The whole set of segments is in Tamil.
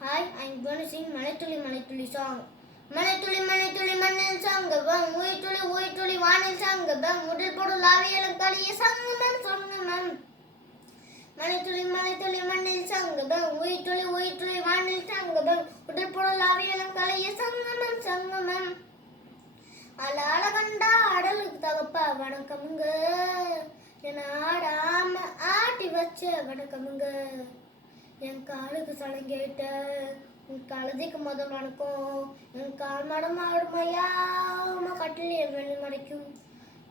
Hi, I'm going to sing Malaituli song. Malaituli mannil sangabam, Uituli vanil sangabam, Udil podu laviyalam kaliya sangam. Malaituli mannil sangabam, Uituli vanil sangabam, Udil podu laviyalam kaliya sangam. Ala kanda adalukku thagappa vanakamunga, ena aadama aati vacha vanakamunga. என் காலுக்கு சலங்கேட்ட உன் கழுதைக்கு முதல் வணக்கம் என் கால் மடம் ஆடுமையா கட்டில் என் வெள்ளி மடைக்கும்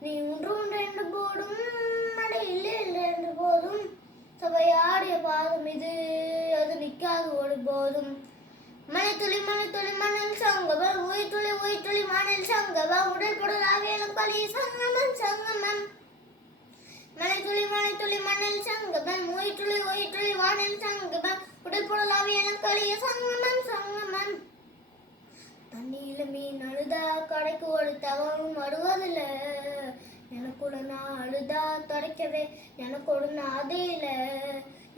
நீ ஒன்று என்று போடும் மடை இல்லை என்று போதும் சபையாடிய பாதம் இது அது நிற்காது ஒரு போதும் மணித்துளி மண்ணில் சங்கவம் உயிர் துளி மண்ணில் சங்கவம் உடல் பொருள் ஆவியலும் பழி சங்கமம் மணித்துளி மண்ணில் சங்கமம் உயிர் துளி வானில் சங்கமம் உடல் பொருள் ஆவியலும் கலிய சங்கமம் தண்ணியில மீன் அழுதா கடைக்கு ஒரு தவறும் வருவதில்ல எனக்கூட நான் அழுதா தடைக்கவே எனக்கூட அதே இல்லை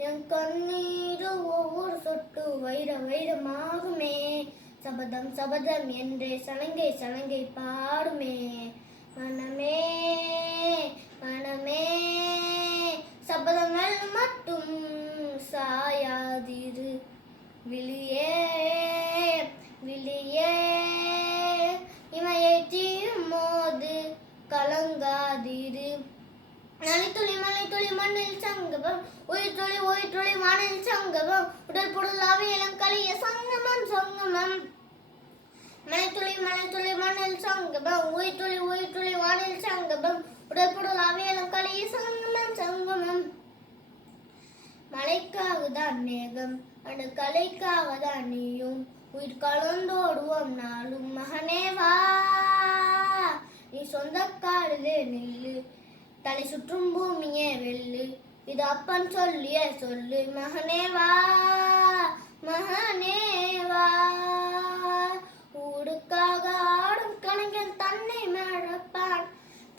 என் கண்ணீரு ஒவ்வொரு சொட்டு வைரமாகுமே சபதம் என்றே சலங்கை பாடுமே மனமே சபதங்கள் மட்டும் சாயாதிரு விழியே இமையேற்றியும் மோது கலங்காதிரு மணித்துளி மண்ணில் சங்கமம் உயிர் துளி வானில் சங்கமம் உடல் பொருள் ஆவியலம் கலிய சங்கமம் மணித்துளி மண்ணில் சங்கமம் உயிர் துளி வானில் சங்கமம் உடல் பொருள் ஆவியலம் கலிய சங்கமம் மலைக்காகதான் மேகம் அடு கலைக்காகதான் நீயும் உயிர் கலந்தோடுவோம் நாளும் மகனே வா நீ சொந்த காலிலே நில்லு தலை சுற்றும் பூமியே வெல்லு இது அப்பன் சொல்லிய சொல்லு மகனே வா ஊடுக்காக ஆடும் கலைஞன் தன்னை மறப்பான்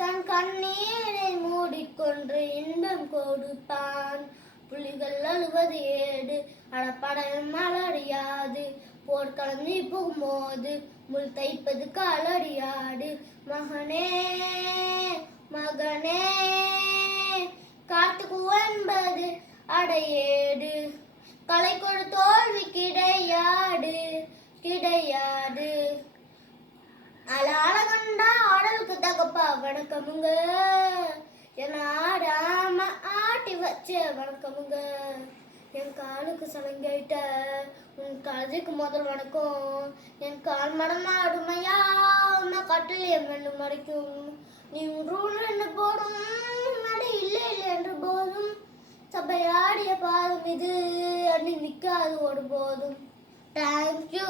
தன் கண்ணீரை மூடிக்கொண்டு இன்பம் கொடுப்பான் புலிகள் அழுவது ஏடு அடப்படம் மலடியாது போர்க்களம் நீ போகும்போது முள் தைப்பது காலடியாடு மகனே காத்துக்கு ஒன்பது அடையேடு கலை கொடு தோல்வி கிடையாது அலால கண்டா ஆடலுக்கு தகப்பா வணக்கமுங்க என் ஆடாம ஆட்டி வச்ச வணக்கமுங்க என் காலுக்கு சலங்கைட்ட உன் கழுதைக்கு முதல் வணக்கம் என் கால் மடம் ஆடுமையா கட்டில் என் வெள்ளு மறைக்கும் நீ ஒன்று என்ன போடும் மடை இல்லை என்று போதும் சபையாடிய பாதம் இது அன்னி நிற்காது ஒரு போதும் தேங்க்யூ